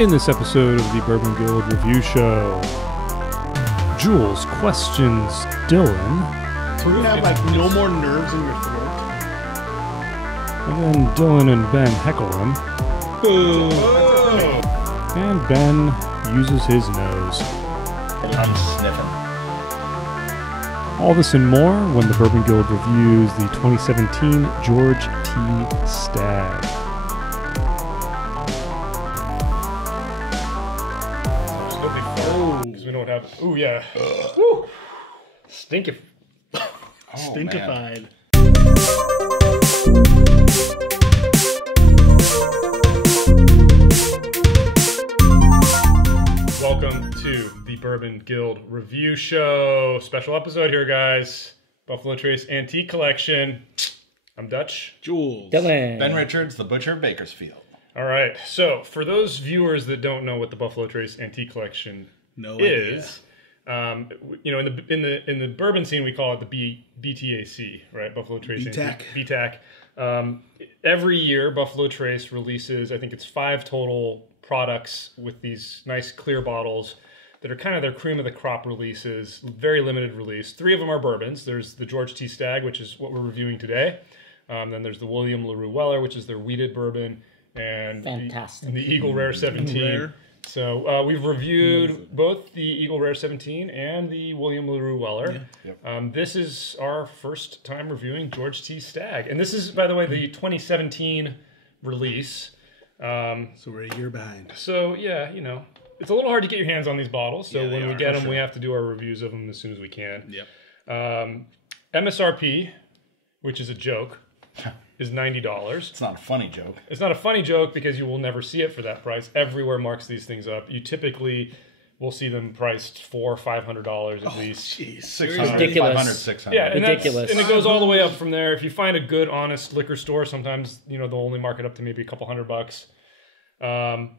In this episode of the Bourbon Guild Review Show, Jules questions Dylan. So we're gonna have like no more nerves in your throat. And then Dylan and Ben heckle him. And Ben uses his nose. I'm sniffing. All this and more when the Bourbon Guild reviews the 2017 George T. Stagg. Because we don't have. Ooh, yeah. Woo! Stinkified. Welcome to the Bourbon Guild Review Show. Special episode here, guys. Buffalo Trace Antique Collection. I'm Dutch. Jules. Dylan. Ben Richards, the Butcher of Bakersfield. All right. So, for those viewers that don't know what the Buffalo Trace Antique Collection is, you know, in the bourbon scene, we call it the BTAC, right? Buffalo Trace BTAC. BTAC. Every year, Buffalo Trace releases, I think it's 5 total products with these nice clear bottles that are kind of their cream of the crop releases, very limited release. 3 of them are bourbons. There's the George T. Stagg, which is what we're reviewing today. Then there's the William LaRue Weller, which is their wheated bourbon, and Fantastic. the Eagle Rare 17. Rare. So we've reviewed both the Eagle Rare 17 and the William LaRue Weller. Yeah. Yep. This is our first time reviewing George T. Stagg. And this is, by the way, the 2017 release. So we're a year behind. So, yeah, you know, it's a little hard to get your hands on these bottles. So Yeah, when they we are, get for them, we sure. have to do our reviews of them as soon as we can. Yep. MSRP, which is a joke, is $90. It's not a funny joke. It's not a funny joke because you will never see it for that price. Everywhere marks these things up. You typically will see them priced $400 or $500 at least. Jeez. 600, Ridiculous. 500, 600. Yeah, and Ridiculous. and it goes all the way up from there. If you find a good, honest liquor store, sometimes you know they'll only mark it up to maybe a couple $100.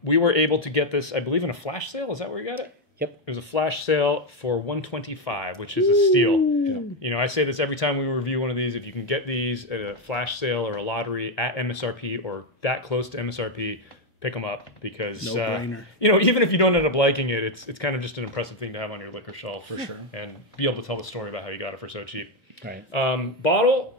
We were able to get this, I believe, in a flash sale. Is that where you got it? Yep. It was a flash sale for $125, which is a steal. You know, I say this every time we review one of these. If you can get these at a flash sale or a lottery at MSRP or that close to MSRP, pick them up because No brainer. you know, even if you don't end up liking it, it's kind of just an impressive thing to have on your liquor shelf for sure, and be able to tell the story about how you got it for so cheap. Right. Bottle,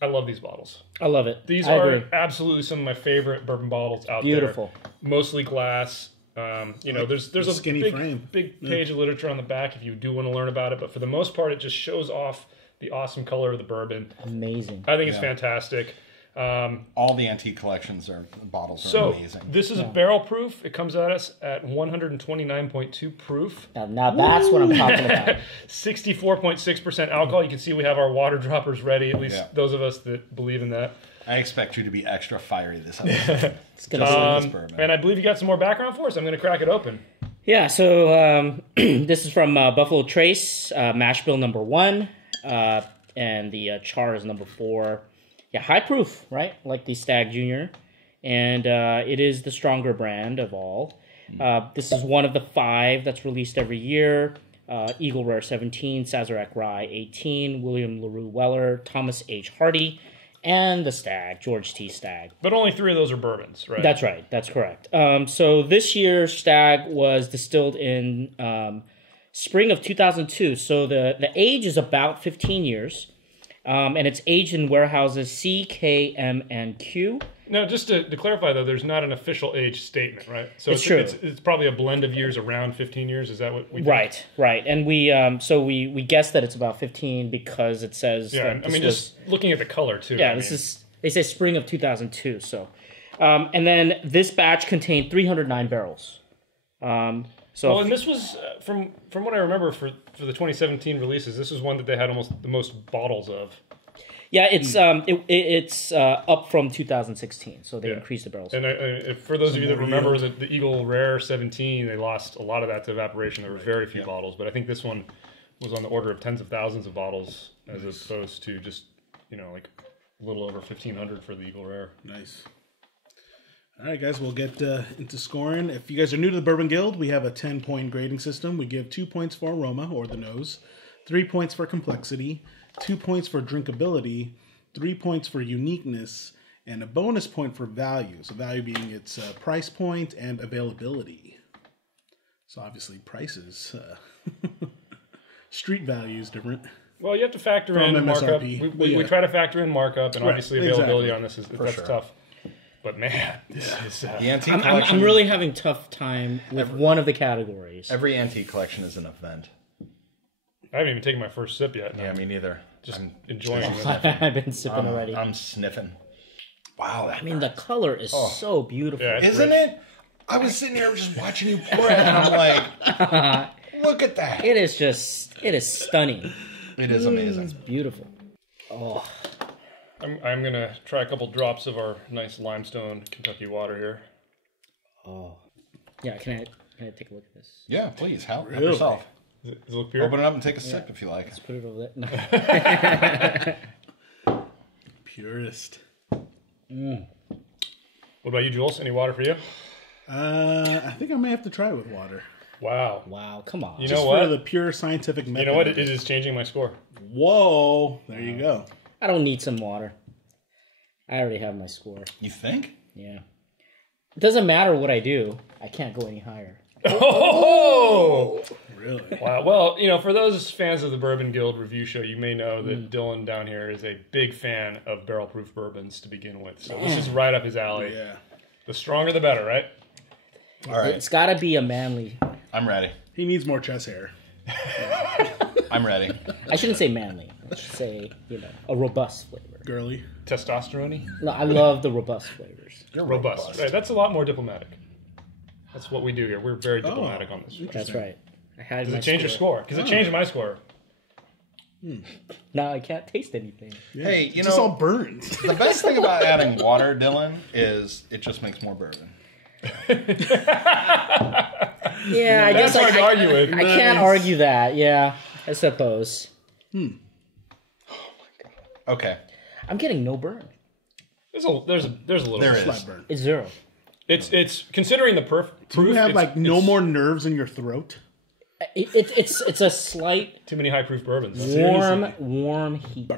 I love these bottles. I love it. These I are agree. absolutely some of my favorite bourbon bottles out Beautiful. there. Mostly glass. You know, there's a skinny big, frame. big page of literature on the back if you do want to learn about it. But for the most part, it just shows off the awesome color of the bourbon. Amazing. I think it's fantastic. All the antique collections bottles are So amazing. this is a barrel proof. It comes at us at 129.2 proof. Now that's what I'm talking about. 64.6% alcohol. You can see we have our water droppers ready, at least those of us that believe in that. I expect you to be extra fiery this episode. It's gonna be this bourbon. And I believe you got some more background for us. I'm going to crack it open. Yeah, so this is from Buffalo Trace, mash bill number 1, and the char is number 4. Yeah, high proof, right? Like the Stagg Jr. And it is the stronger brand of all. This is one of the 5 that's released every year. Eagle Rare 17, Sazerac Rye 18, William LaRue Weller, Thomas H. Hardy, and the Stagg, George T. Stagg. But only 3 of those are bourbons, right? That's right. That's correct. So this year, Stagg was distilled in spring of 2002. So the age is about 15 years. And it's aged in warehouses C, K, M, and Q. Now, just to clarify, though, there's not an official age statement, right? So It's true. It's probably a blend of years around 15 years. Is that what we think? Right. And we guess that it's about 15 because it says... Yeah, that I mean, just looking at the color, too. Yeah, they say spring of 2002, so... and then this batch contained 309 barrels. Well, and this was, from what I remember for the 2017 releases, this was one that they had almost the most bottles of. Yeah, it's up from 2016, so they increased the barrels. And for those of you that remember the Eagle Rare 17, they lost a lot of that to evaporation. There were very few bottles, but I think this one was on the order of tens of thousands of bottles as opposed to just, you know, like a little over 1,500 for the Eagle Rare. Nice. All right, guys, we'll get into scoring. If you guys are new to the Bourbon Guild, we have a 10-point grading system. We give 2 points for aroma, or the nose, 3 points for complexity, 2 points for drinkability, 3 points for uniqueness, and a bonus point for value. So value being its price point and availability. So obviously prices, street value is different. Well, you have to factor From in markup. MSRP. We try to factor in markup, and Right, obviously availability exactly. on this that's sure. tough. But man, this is The antique I'm collection. really having tough time with one of the categories. Every antique collection is an event. I haven't even taken my first sip yet. Yeah, me neither. Just I'm enjoying it. I've been sipping already. I'm sniffing. Wow, that I mean, the color is so beautiful. Yeah, it's isn't rich. it? I was sitting here just watching you pour it, and I'm like, look at that. It is stunning. It is amazing. It's beautiful. Oh, I'm gonna try a couple drops of our nice limestone Kentucky water here. oh. Yeah, can I take a look at this? Yeah, please help Really? yourself. Does it look pure? Open it up and take a sip if you like. Put it over there. No. Purist. What about you, Jules? Any water for you? I think I may have to try it with water. Wow. Wow, come on. You Just know for what? the pure scientific method. You know what? It is changing my score. Whoa. There you go. I don't need some water. I already have my score. You think? Yeah. It doesn't matter what I do. I can't go any higher. Oh! Really? Wow. Well, you know, for those fans of the Bourbon Guild review show, you may know that Dylan down here is a big fan of barrel-proof bourbons to begin with. So this is right up his alley. Yeah. The stronger, the better, right? All right, It's got to be a manly. I'm ready. He needs more chest hair. I'm ready. I shouldn't say manly. I should say, a robust flavor. Girly. Testosterone-y? No, I love the robust flavors. You're Robust. Right, that's a lot more diplomatic. That's what we do here. We're very diplomatic on this. That's right. I had Does my it change your score? Because it changed my score. Now I can't taste anything. Yeah. Hey, you Just know- all burns. The best thing about adding water, Dylan, is it just makes more bourbon. Yeah, I That's guess hard to argue with. I can't argue that. Yeah, I suppose. Okay. I'm getting no burn. There's a little. There bit. is. Slight burn. It's zero. It's considering the proof. Do you have like no more nerves in your throat? It's a slight Too many high proof bourbons. warm heat.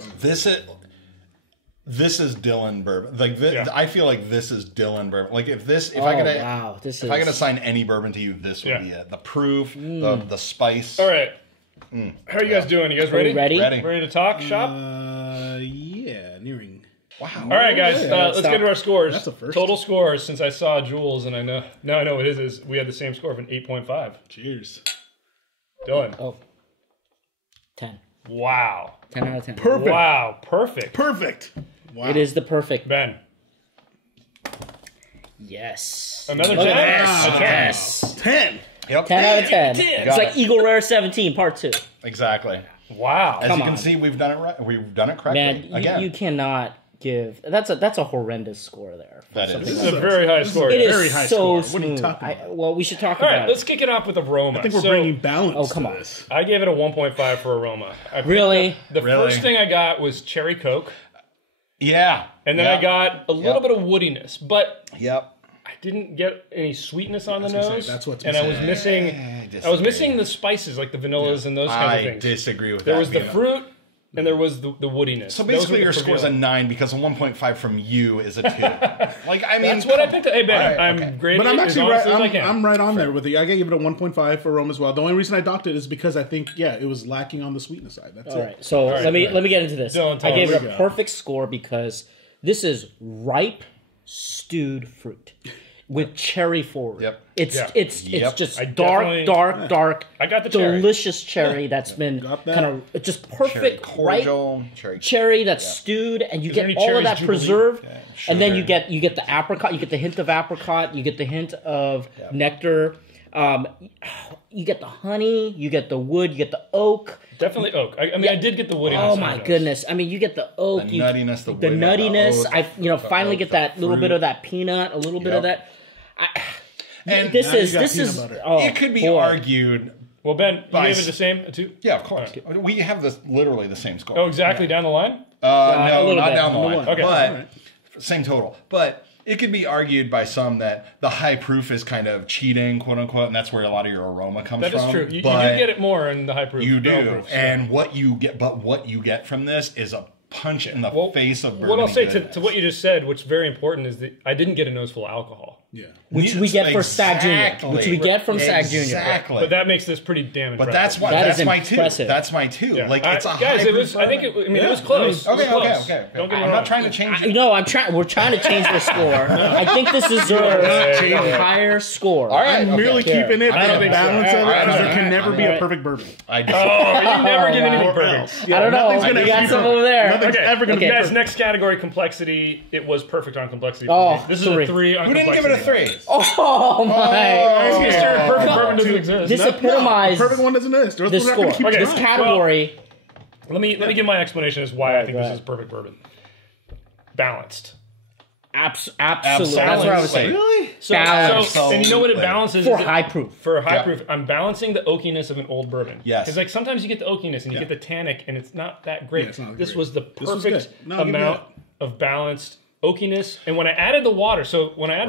This is Dylan bourbon. Like this, Yeah. I feel like this is Dylan bourbon. Like if Oh wow, this is. if I could assign any bourbon to you, this would be it. The proof, the spice. All right. How are you guys doing? You guys ready? Ready? Ready. Ready to talk shop? Yeah, nearing. Wow. All right, guys. Let's stop. get to our scores. That's the first. Total scores. Since I saw Jules, and I know what it is we had the same score of an 8.5. Cheers. Dylan. Oh. 10. Wow. 10 out of 10. Perfect. Wow. Perfect. Perfect. Wow. It is the perfect. Ben. Yes. Another Look 10. at this. Okay. Yes. 10. Yep. 10 out of 10. Got It's like it. Eagle Rare 17 Part 2. Exactly. Wow. As Come you can on. see, we've done it right. We've done it correctly. Man, Again. you cannot give. That's a horrendous score there. That is. This is a very high score. It is Very high so score. What are you smooth. talking about? Well, we should talk All about right, let's kick it off with Aroma. I think we're So, bringing balance. Oh, come to on. this. I gave it a 1.5 for Aroma. I picked Really? up- The Really? first thing I got was Cherry Coke, Yeah. and then I got a little bit of woodiness, but Yep. I didn't get any sweetness on the gonna say, nose. that's what's and I was missing. missing. I was missing the spices like the vanillas and those kind I of things. disagree with There that. was the being a- fruit, and there was the woodiness. So Those were basically, the your score's a prevailing. 9 because a 1.5 from you is a 2. Like, I mean, That's what I picked. Hey Ben, All right, I'm okay. grading But I'm it as actually right. honestly as I can. I'm right on there with you. I gave it a 1.5 for Rome as well. The only reason I docked it is because I think, it was lacking on the sweetness side. That's All it. right, so let me get into this. Dylan, tell I gave us. it a perfect score because this is ripe stewed fruit with cherry forward. Yep. It's Yeah. it's Yep. just I dark, definitely- dark. I got the cherry. delicious cherry that's been Got that. kind of just cherry perfect, ripe cordial, cherry that's stewed, and you Is there get any all of cherries that Jubilee? preserved, Yeah, and then you sugar. get the apricot, you get the hint of apricot, you get the hint of nectar, you get the honey, you get the wood, you get the oak. Definitely oak. I mean, I did get the woodiness. Oh on my those. goodness! I mean, you get the oak, The nuttiness, the the wood, the nuttiness. oak, I finally oak, get the that little bit fruit. of that peanut, a little bit of Yep. that. And This now you is got this peanut is. butter. Oh, it could be boy. argued. Well, Ben, you By gave it s- the same too. Yeah, of course. We have literally the same score. Oh, exactly down the line. No, a little not bit. down the line. one. Okay. But All right. same total. But it could be argued by some that the high proof is kind of cheating, quote unquote, and that's where a lot of your aroma comes That from. is true. You do But get it more in the high proof. You do, barrel proofs, so. and what you get from this is a punch in the face of bourbon. What I'll say to what you just said, which is very important, is that I didn't get a nose full of alcohol. Yeah. Which we get for Stagg Jr. Which we get from Stagg Jr. Exactly. But that makes this pretty damn impressive. But that's why That is that's my two. impressive. That's my two. Yeah. Like it's a guys, high it was. I think it was close. Okay, It was close. okay. Don't get me I'm wrong. not trying to change it. No, we're trying to change the score. I think this deserves a higher score. All right. I'm merely Okay. keeping it I don't for the think so. balance of it, Alright, because there alright, can never be a alright. perfect bourbon. I do. Oh, you never give anything Or perfect. else. I don't know. Nothing's gonna You got be some perfect. over there. Nothing's Okay. ever going to Okay. be Guys, perfect. next category, complexity. It was perfect on complexity. Oh, For me. This is three. a 3 on Who didn't complexity. give it a 3? Oh my! Mr. Perfect Come bourbon doesn't on. exist. This No, epitomizes perfect one doesn't exist. We're this not gonna score. keep Okay. This trying. category. Let me give my explanation as why I think go this ahead. is perfect bourbon. Balanced. Absolutely. That's what I was saying. Really? So, Balanced. and you know what it balances? For Is it- high proof. For high Yeah. proof, I'm balancing the oakiness of an old bourbon. Yes. Because like sometimes you get the oakiness and you get the tannic, and it's not that great. Yeah, it's not This great. was the This was perfect good. No, give me amount of balanced oakiness. And when I added the water, Right.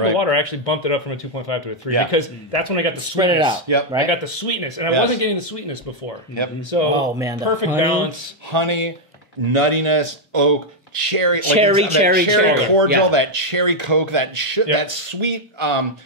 the water, I actually bumped it up from a 2.5 to a 3 Yeah. because that's when I got the Spread it sweetness. out. Yep. Right. I got the sweetness, and I Yes. wasn't getting the sweetness before. Yep. So, Oh, man, the perfect honey. balance. Honey, nuttiness, oak, cherry, Cherry, that cherry, cherry. cordial, Yeah. that cherry coke, that sweet, Well,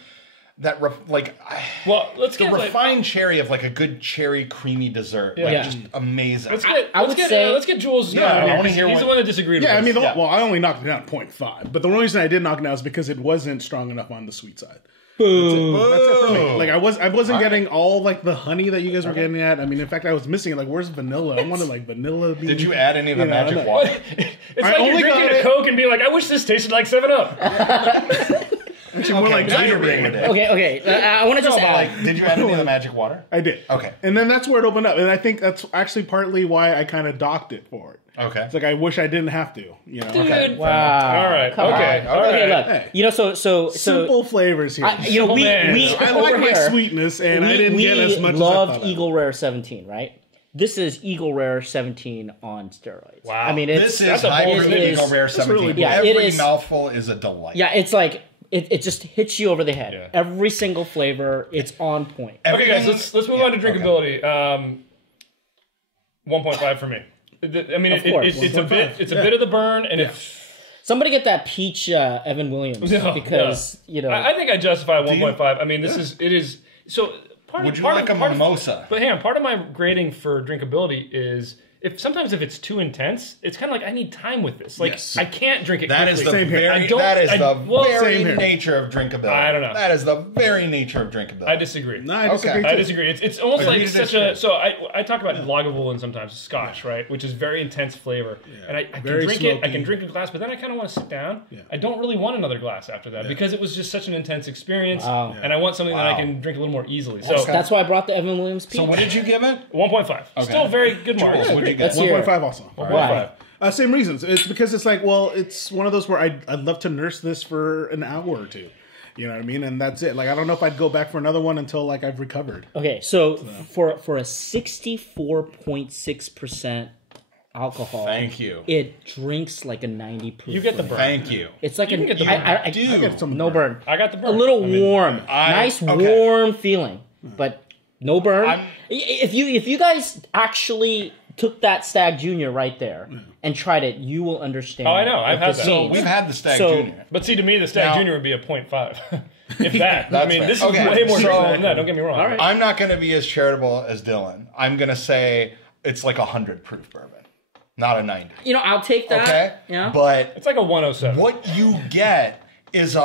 let's the get like, refined cherry of like a good cherry creamy dessert. Like Yeah. just amazing. let's get Jules. Yeah, I wanna hear he's what- the one that disagreed. Yeah, I with mean, us. well, I only knocked it down 0.5, but the only reason I did knock it down is because it wasn't strong enough on the sweet side. Boom. That's it for me. Like I wasn't getting all like the honey that you guys were getting at. I mean, in fact, I was missing it. Like, where's vanilla? I wanted like vanilla. Did you add any of the You know, magic no. water? It's I like you're only drinking got a it- Coke and being like, I wish this tasted like 7-Up. Actually, more like now you're Gatorade. bringing it in. Okay. I want to No, just but add. like, did you add any of the magic water? I did. Okay. And then that's where it opened up, and I think that's actually partly why I kind of docked it for it. Okay. It's like I wish I didn't have to. You know. Dude. Wow. All right. Come on. Okay. All Okay. right. Look. Hey. You know. So. Simple flavors here. You know, we I over like my here, sweetness, and I didn't get as much loved as I thought. Eagle Rare 17, right? This is Eagle Rare 17 on steroids. Wow. I mean, it's This is that's a high bold proof statement. Eagle Rare 17. really Yeah, it Every is- mouthful is a delight. yeah, it's like it just hits you over the head. Yeah. Every single flavor, it's on point. Okay, guys, Everything- let's move on to drinkability. 1.5 for me. I mean, Of course. it's a bit of the burn, and it's. Somebody get that peach Evan Williams No, because you know. I think I justify 1.5. I mean, it is so. Would you like a mimosa? But hang on, part of my grading for drinkability is sometimes if it's too intense, it's kind of like I need time with this. Like Yes. I can't drink it. That is quickly. the Same here. very I don't- that is I- the well, very same here. nature of drinkability. I don't know. That is the very nature of drinkability. I disagree. No, I disagree. Okay. I too. disagree. It's almost Agree like to such disagree. a. So I talk about Lagavulin sometimes, Scotch, right, which is very intense flavor, and I can Very drink it. I smoky. can drink a glass, but then I kind of want to sit down. I don't really want another glass after that because it was just such an intense experience, Wow. and I want something that I Wow. can drink a little more easily. So Okay. That's why I brought the Evan Williams peach. So what did you give it? 1.5, still very good mark. Jules, what'd you get? Let's hear it. 1.5 also. 1.5. Same reasons. It's because it's like, well, it's one of those where I'd love to nurse this for an hour or two. You know what I mean? And that's it. Like, I don't know if I'd go back for another one until like I've recovered. Okay, so for a 64.6% alcohol, Thank you. it drinks like a 90 proof. You get the burn. Thank you. It's like You can get the burn. I do. get some no burn. I got the burn. A little warm, nice okay. warm feeling, but no burn. I'm- If you guys actually took that Stagg Junior right there and tried it, you will understand. Oh, I know. I've what had this that. means. We've had the Stagg So- Junior. But see, to me, the Stagg Now- Junior would be a 0.5. If that. I That's mean, fair. this is Okay, way more so- drinkable than that. Don't get me wrong. All right. I'm not going to be as charitable as Dylan. I'm going to say it's like 100 proof bourbon, not a 90. You know, I'll take that. Okay, Yeah. but It's like a 107. what you get is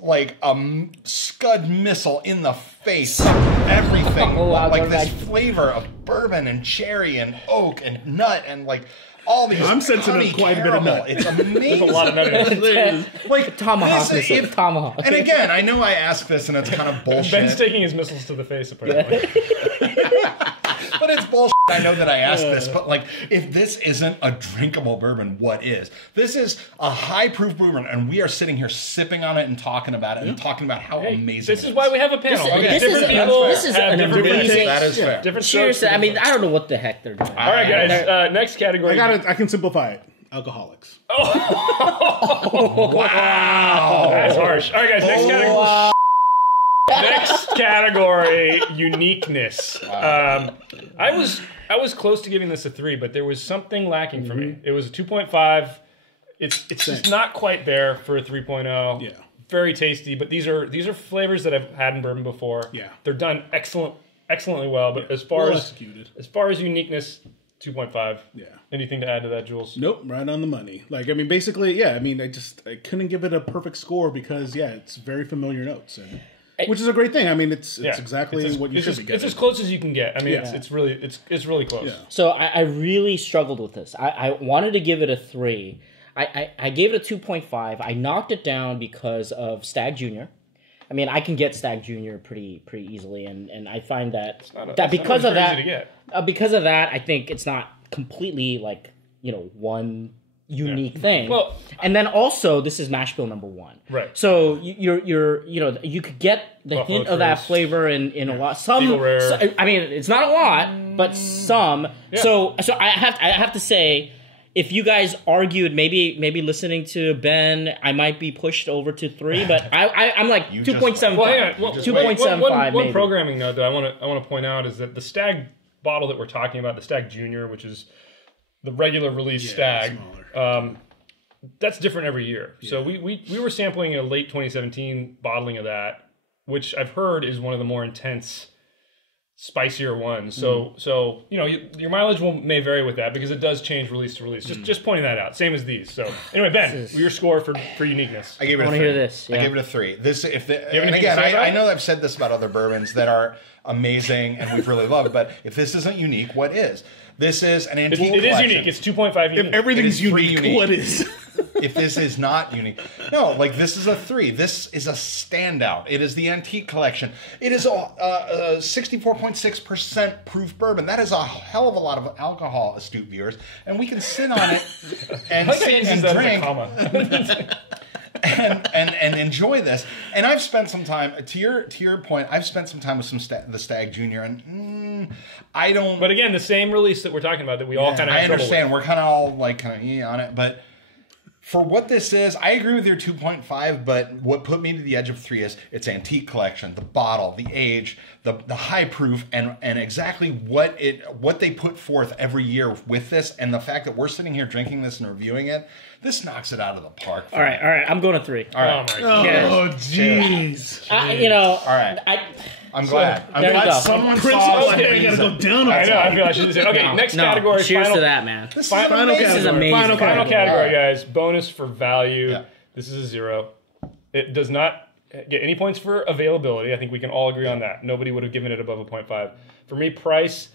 like a scud missile in the face of everything. Oh, wow, like go this back. flavor of bourbon and cherry and oak and nut and like all these. I'm sensing honey quite a bit of caramel. nut. It's amazing. There's a lot of nuttiness. like Tomahawk this- missile. Tomahawk. And again, I know I ask this and it's kind of Ben's bullshit, taking his missiles to the face, apparently. but it's bullshit. I know that I ask this, but like, if this isn't a drinkable bourbon, what is? This is a high proof bourbon, and we are sitting here sipping on it and talking about it and talking about how amazing. This it is why we have a panel. This Different is- people this is have an different amazing- tastes. That is fair. Different strokes Seriously, for I mean, different- I don't know what the heck they're doing. All right, guys. Next category. I can simplify it. Alcoholics. Wow. That's harsh. All right, guys. Next category. Next category: uniqueness. I I was close to giving this a 3, but there was something lacking for me. It was a 2.5. It's just not quite there for a 3.0. Yeah. Very tasty, but these are flavors that I've had in bourbon before. Yeah. They're done excellently well, but as far as uniqueness, 2.5. Yeah. Anything to add to that, Jules? Nope, right on the money. Like, I mean, basically, yeah. I mean, I couldn't give it a perfect score because, yeah, it's very familiar notes, which is a great thing. I mean, it's exactly what you should be getting. It's as close as you can get. I mean, it's really close. Yeah. So I really struggled with this. I wanted to give it a 3. I gave it a 2.5. I knocked it down because of Stagg Jr. I mean, I can get Stagg Jr. pretty easily, and I find that because of that, I think it's not completely like, you know, one unique thing. Well, and then also this is mash bill number 1, right? So you're you know, you could get the Buffalo hint of that Trace. flavor in a lot. Some, Eagle Rare. I mean, it's not a lot, but some. Yeah. So I have to say, if you guys argued, maybe listening to Ben, I might be pushed over to 3, but I'm like 2.75. Well, hang on. Well, 2.75. One programming note that I want to point out is that the Stagg bottle that we're talking about, the Stagg Junior, which is the regular release Stagg, that's different every year. Yeah. So we were sampling a late 2017 bottling of that, which I've heard is one of the more intense, spicier ones. So you know, your mileage may vary with that because it does change release to release. Just pointing that out. Same as these. So anyway, Ben, your score for uniqueness. I gave it a 3. Hear this. Yeah. I gave it a 3. And anything again, to say about I it? know I've said this about other bourbons that are amazing and we've really loved, but if this isn't unique, what is? This is an antique It is collection. unique. It's 2.5 unique. If everything's It is 3 unique, what is? If this is not unique. No, like this is a 3. This is a standout. It is the antique collection. It is a 64.6% proof bourbon. That is a hell of a lot of alcohol, astute viewers. And we can sit on it and sit and drink and enjoy this. And I've spent some time, to your point, I've spent some time with the Stagg Junior, and I don't. But again, the same release that we're talking about that we all kind of I have trouble understand. with. We're kind of all like on it, but for what this is, I agree with your 2.5. But what put me to the edge of 3 is its antique collection, the bottle, the age, the high proof, and exactly what they put forth every year with this, and the fact that we're sitting here drinking this and reviewing it. This knocks it out of the park. All right. I'm going to 3. All right. Oh my god. Oh, jeez. You know. All right. I'm glad. I'm there you glad go. someone Principle, saw I think I gotta go down. I know. I feel I should say. Okay, next category. Cheers Final, to that, man. This Final is This is amazing. Final Final category. category, guys. Bonus for value. Yeah. This is a 0. It does not get any points for availability. I think we can all agree on that. Nobody would have given it above a 0.5. For me, price,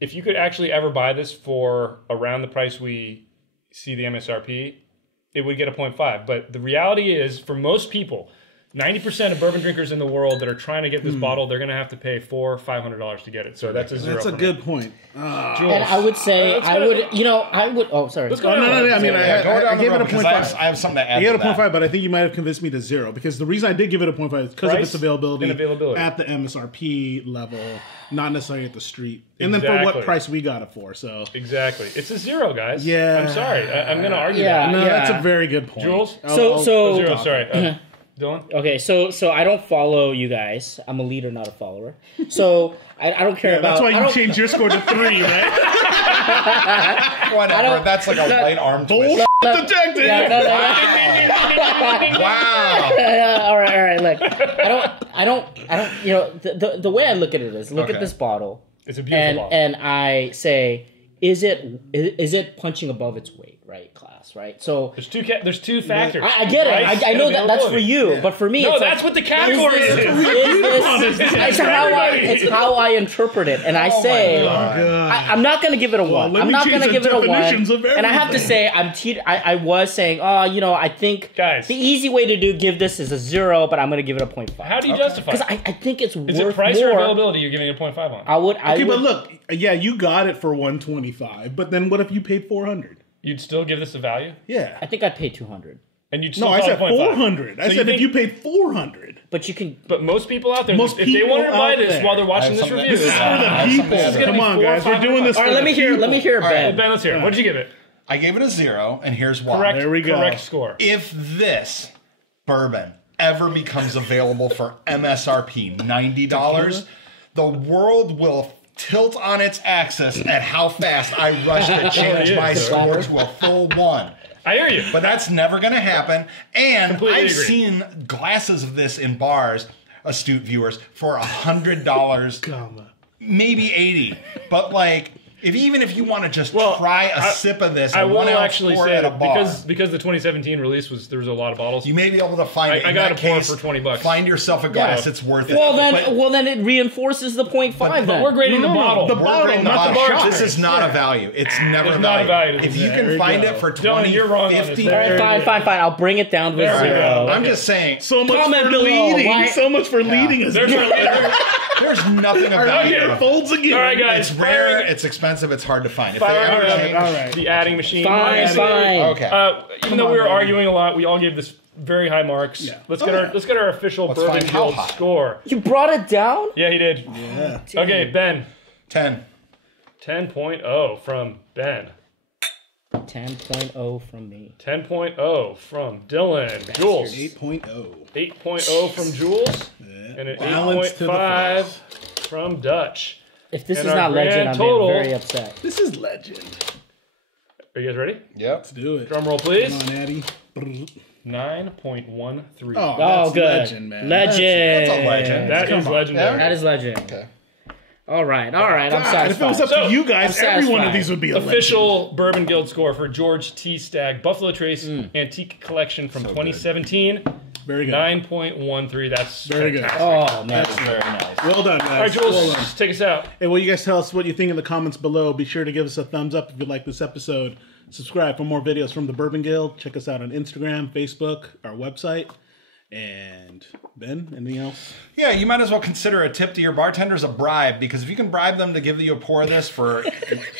if you could actually ever buy this for around the price we see the MSRP, it would get a 0.5. But the reality is, for most people, 90% of bourbon drinkers in the world that are trying to get this bottle, they're going to have to pay $400-$500 to get it. So that's a 0. That's a good point. And I would say, oh, sorry. Let's go No, down. I mean, go I down the gave it road a because 0.5. I have something to add I gave to it a that. 0.5, but I think you might have convinced me to 0 because the reason I did give it a 0.5 is because of Price its availability, and availability. at the MSRP level, not necessarily at the street, and then for what Exactly. price we got it for. So Exactly. It's a 0, guys. Yeah. I'm sorry. I'm going to argue Yeah. that. no, Yeah. that's a very good point. Jules? So- 0, sorry. Dylan? Okay, so I don't follow you guys. I'm a leader, not a follower. So I don't care about. That's why I you don't- changed your score to 3, right? Whatever. That's like a light arm twist. Detective. Wow. All right. Look, I don't. You know, the way I look at it is look at this bottle, It's a beautiful bottle. and I say, is it punching above its weight, right? Class, right? So There's two factors. I get it. Price I know and that that's for availability. you, but for me, No, it's that's like, what the category is. it's how I interpret it, and I say. I'm not going to give it a 1. let I'm me not change going to the give it a 1. definitions of And I have to everything. say, I was saying, you know, I think Guys. the easy way to give this is a 0, but I'm going to give it a 0.5. How do you justify Because it? I think it's Is worth it price more. or availability you're giving it a 0.5 on? I would. Okay, but look, yeah, you got it for 125, but then what if you paid 400? You'd still give this a value? Yeah. I think I'd pay 200. And you'd still No, I call said it 0.5. 400. I So said think- if you paid 400. But you can. But most people out there, Most if they people wanted to buy out this there. while they're watching I have this something review, to This is say. for the That's something people. that's gonna Come be on, $400 or guys. We're doing this All for right, the let me hear people. Ben. Ben, let's hear it. What'd you give it? I gave it a 0, and here's why. Correct. There we go. Correct score. If this bourbon ever becomes available for MSRP $90, the world will tilt on its axis at how fast I rush to change my score to a full 1. I hear you. But that's never going to happen. And Completely I've agree. seen glasses of this in bars, astute viewers, for $100, maybe 80. But like, even if you want to just try a sip of this, I will 1 ounce actually pour say at a that bar, because the 2017 release there was a lot of bottles. you may be able to find it. I In got that a pour case, for $20. Find yourself a glass. It's worth it. Well, then it reinforces the 0.5. But then we're grading the bottle. The We're bottle, grading not the bottle. bar. This is not a value. It's never It's a not a value. value. If you There can we find go. it for Dylan, 20, you're wrong on this. 50, There- Fine. I'll bring it down to a There we 0. go. I'm just saying, So much Comment for below. leading. Why- So much for leading us. There's our leader. there's nothing of Our value. leader folds again. All right, guys. It's rare, it's expensive, it's hard to find. If they Fire ever up change, all right. the adding machine. Fine. okay. Even though we were baby. arguing a lot, we all gave this very high marks. Yeah. Let's get our official Bourbon find how Guild high. score. You brought it down? Yeah, he did. Yeah. Okay, Ben. 10. 10.0 from Ben. 10.0 from me. 10.0 from Dylan. Jules. 8.0. 8.0 from Jules. And an Balance to the 8.5 force. from Dutch. If this And is our not legend, grand I'm total- being very upset. This is legend. Are you guys ready? Yep. Let's do it. Drum roll, please. Come on, Addy. 9.13. Oh, Oh, that's good. legend, man. Legend. That's a legend. That is legendary. That is legend. Okay. All right. I'm God, satisfied. if it was up So, to you guys, I'm every one of satisfied. these would be a Official Bourbon Guild score for George T. Stagg Buffalo Trace Antique Collection from 2017. legend. Very good. 9.13. That's Very good. fantastic. Oh, man. Very nice. Well done, guys. All right, Jules, Well done. take us out. Hey, will you guys tell us what you think in the comments below? Be sure to give us a thumbs up if you like this episode. Subscribe for more videos from the Bourbon Guild. Check us out on Instagram, Facebook, our website. And Ben, anything else? Yeah, you might as well consider a tip to your bartenders a bribe, because if you can bribe them to give you a pour of this for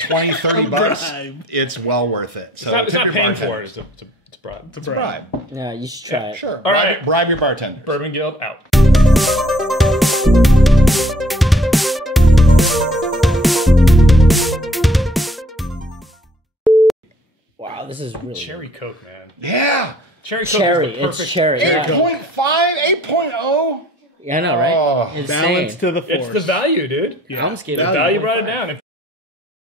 20, 30 bucks, bribe. it's well worth it. So It's not tip your paying for it. bartenders. It's a bribe. It's a bribe. Yeah, you should try it. Sure. All bribe, right. bribe your bartender. Bourbon Guild out. Wow, this is really Cherry Coke, man. Yeah. Cherry Coke cherry. is the perfect. It's cherry. 8.5, 8.0. Yeah, I know, right? Oh. Insane. Balance to the force. It's the value, dude. Yeah. I'm scared. The value brought it down.